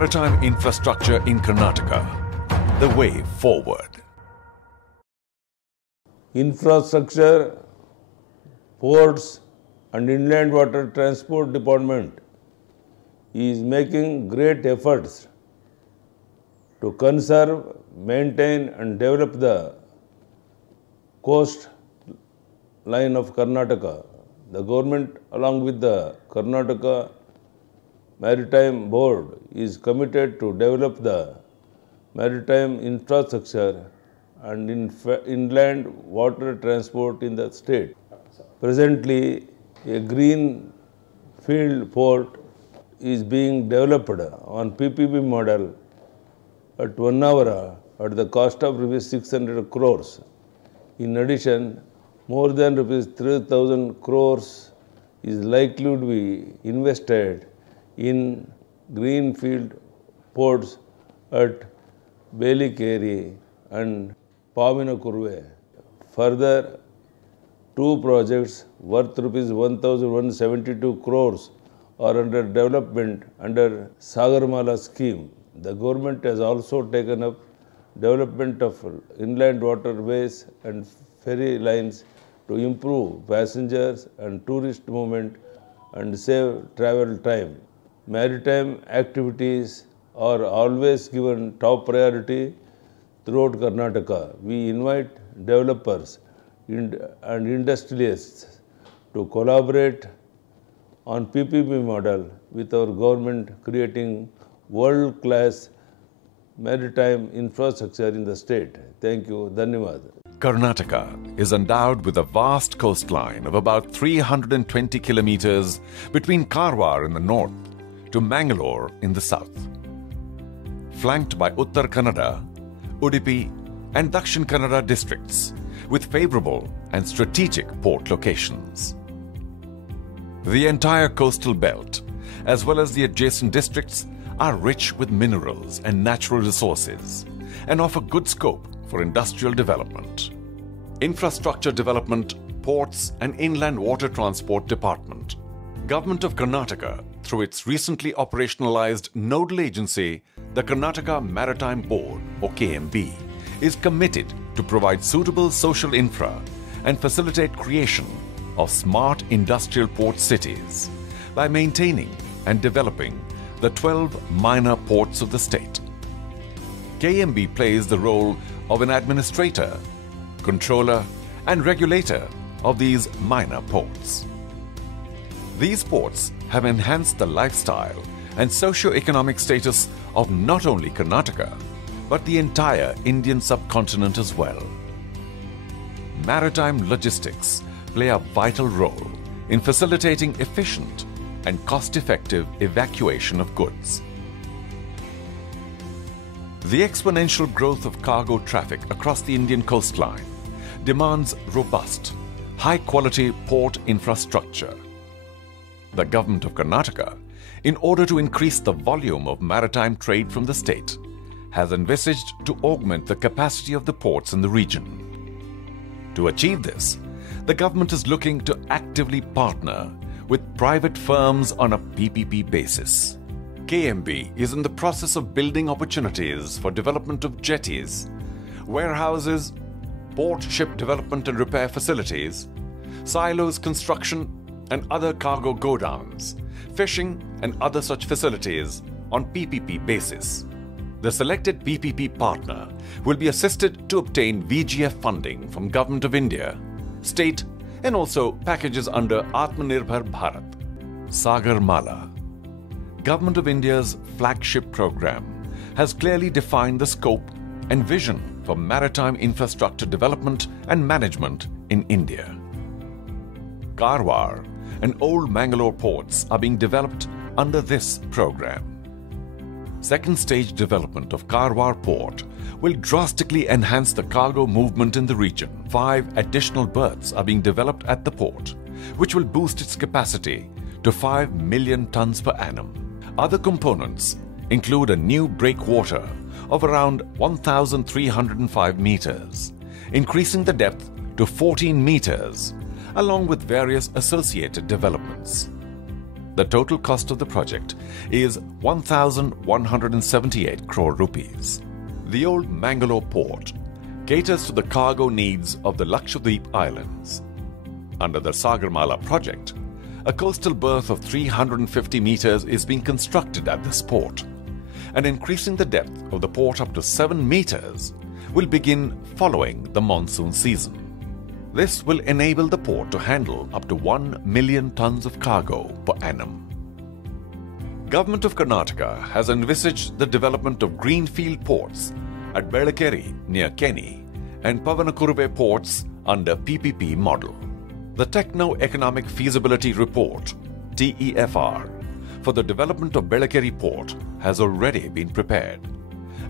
Maritime infrastructure in Karnataka, the way forward. Infrastructure, ports and inland water transport department is making great efforts to conserve, maintain and develop the coast line of Karnataka. The government along with the Karnataka Maritime Board is committed to develop the maritime infrastructure and inland water transport in the state. Presently, a green field port is being developed on PPP model at 1 hour at the cost of rupees 600 crores. In addition, more than rupees 3,000 crores is likely to be invested in greenfield ports at Belikeri and Pavinakurve. Further, two projects worth rupees 1,172 crores are under development under Sagarmala scheme. The government has also taken up development of inland waterways and ferry lines to improve passengers and tourist movement and save travel time. Maritime activities are always given top priority throughout Karnataka. We invite developers and industrialists to collaborate on PPP model with our government, creating world-class maritime infrastructure in the state. Thank you. Dhanyawad. Karnataka is endowed with a vast coastline of about 320 kilometers between Karwar in the north to Mangalore in the south. Flanked by Uttar Kannada, Udupi and Dakshin Kannada districts with favorable and strategic port locations. The entire coastal belt, as well as the adjacent districts, are rich with minerals and natural resources and offer good scope for industrial development. Infrastructure development, ports and inland water transport department. Government of Karnataka, through its recently operationalized nodal agency, the Karnataka Maritime Board, or KMB, is committed to provide suitable social infra and facilitate creation of smart industrial port cities by maintaining and developing the 12 minor ports of the state. KMB plays the role of an administrator, controller and regulator of these minor ports. These ports have enhanced the lifestyle and socio-economic status of not only Karnataka, but the entire Indian subcontinent as well. Maritime logistics play a vital role in facilitating efficient and cost-effective evacuation of goods. The exponential growth of cargo traffic across the Indian coastline demands robust, high-quality port infrastructure. The government of Karnataka, in order to increase the volume of maritime trade from the state, has envisaged to augment the capacity of the ports in the region. To achieve this, the government is looking to actively partner with private firms on a PPP basis. KMB is in the process of building opportunities for development of jetties, warehouses, port ship development and repair facilities, silos construction and other cargo godowns, fishing and other such facilities on PPP basis. The selected PPP partner will be assisted to obtain VGF funding from Government of India, state and also packages under Atmanirbhar Bharat. Sagarmala, Government of India's flagship program, has clearly defined the scope and vision for maritime infrastructure development and management in India. Karwar and Old Mangalore ports are being developed under this program. Second stage development of Karwar port will drastically enhance the cargo movement in the region. 5 additional berths are being developed at the port, which will boost its capacity to 5 million tons per annum. Other components include a new breakwater of around 1,305 meters, increasing the depth to 14 meters, along with various associated developments. the total cost of the project is 1,178 crore rupees. The old Mangalore port caters to the cargo needs of the Lakshadweep Islands. Under the Sagarmala project, a coastal berth of 350 meters is being constructed at this port, and increasing the depth of the port up to 7 meters will begin following the monsoon season. This will enable the port to handle up to 1 million tons of cargo per annum. Government of Karnataka has envisaged the development of greenfield ports at Belakeri near Keni and Pavanakurve ports under PPP model. The Techno-Economic Feasibility Report, TEFR, for the development of Belakeri port has already been prepared,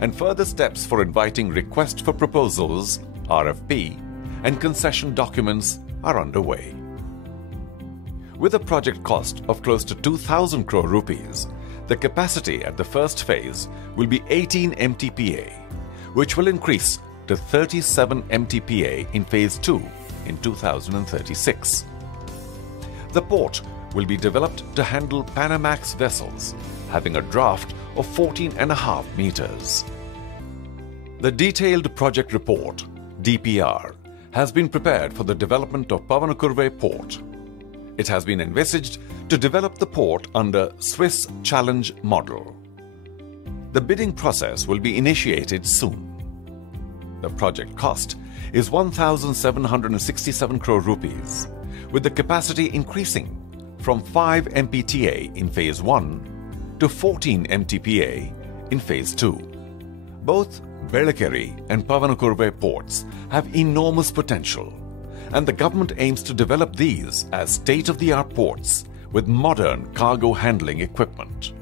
and further steps for inviting request for proposals, RFP, and concession documents are underway. With a project cost of close to 2,000 crore rupees, the capacity at the first phase will be 18 MTPA, which will increase to 37 MTPA in phase 2 in 2036. The port will be developed to handle Panamax vessels having a draft of 14.5 meters. The detailed project report, DPR, has been prepared for the development of Pavanakurve port. It has been envisaged to develop the port under Swiss Challenge model. The bidding process will be initiated soon. The project cost is 1,767 crore rupees, with the capacity increasing from 5 MPTA in phase 1 to 14 MTPA in phase 2. Both Belakeri and Pavanakurve ports have enormous potential, and the government aims to develop these as state-of-the-art ports with modern cargo handling equipment.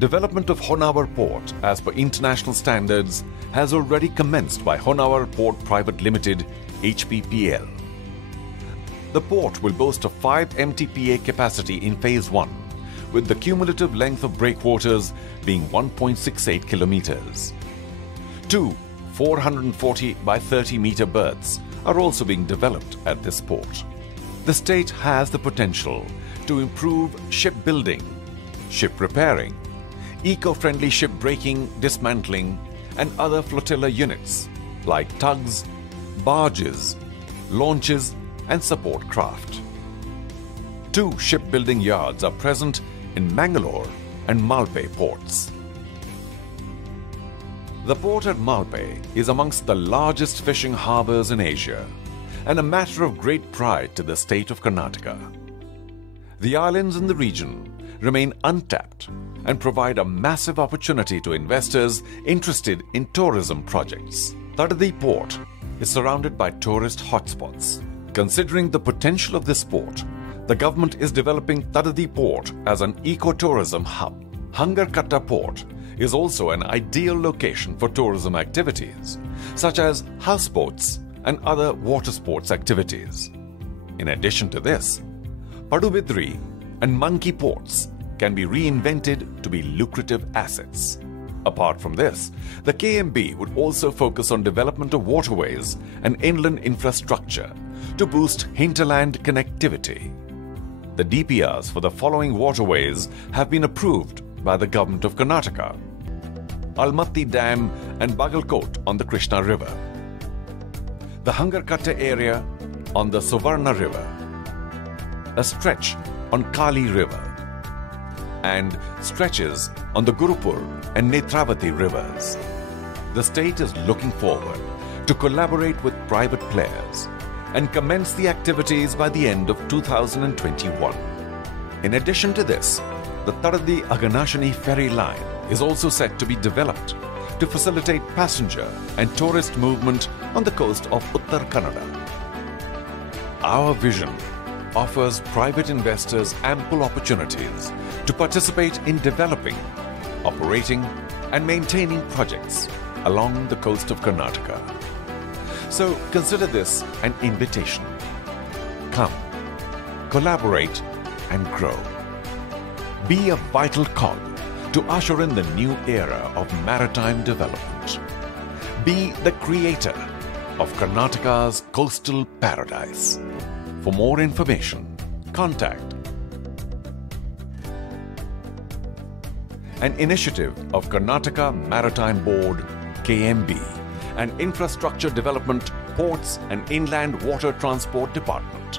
Development of Honawar Port as per international standards has already commenced by Honawar Port Private Limited, HPPL. The port will boast a 5 MTPA capacity in phase 1, with the cumulative length of breakwaters being 1.68 kilometers. 2 440 by 30 meter berths are also being developed at this port. The state has the potential to improve shipbuilding, ship repairing, eco-friendly ship breaking, dismantling, and other flotilla units like tugs, barges, launches, and support craft. 2 shipbuilding yards are present in Mangalore and Malpe ports. The port at Malpe is amongst the largest fishing harbors in Asia and a matter of great pride to the state of Karnataka. The islands in the region remain untapped and provide a massive opportunity to investors interested in tourism projects. Tadadi Port is surrounded by tourist hotspots. Considering the potential of this port, the government is developing Tadadi Port as an ecotourism hub. Hangarkatta Port is also an ideal location for tourism activities, such as houseboats and other water sports activities. In addition to this, Padubidri and Monkey ports can be reinvented to be lucrative assets. Apart from this, the KMB would also focus on development of waterways and inland infrastructure to boost hinterland connectivity. The DPRs for the following waterways have been approved by the government of Karnataka: Almaty Dam and Bagalkot on the Krishna River, the Hangarkatta area on the Suvarna River, a stretch on Kali River, and stretches on the Gurupur and Netravati rivers. The state is looking forward to collaborate with private players and commence the activities by the end of 2021. In addition to this, the Tadadi Aganashani ferry line is also set to be developed to facilitate passenger and tourist movement on the coast of Uttar Kannada. Our vision offers private investors ample opportunities to participate in developing, operating, and maintaining projects along the coast of Karnataka. So consider this an invitation. Come, collaborate, and grow. Be a vital cog to usher in the new era of maritime development. Be the creator of Karnataka's coastal paradise. For more information, contact an initiative of Karnataka Maritime Board, KMB, and Infrastructure Development, Ports and Inland Water Transport Department.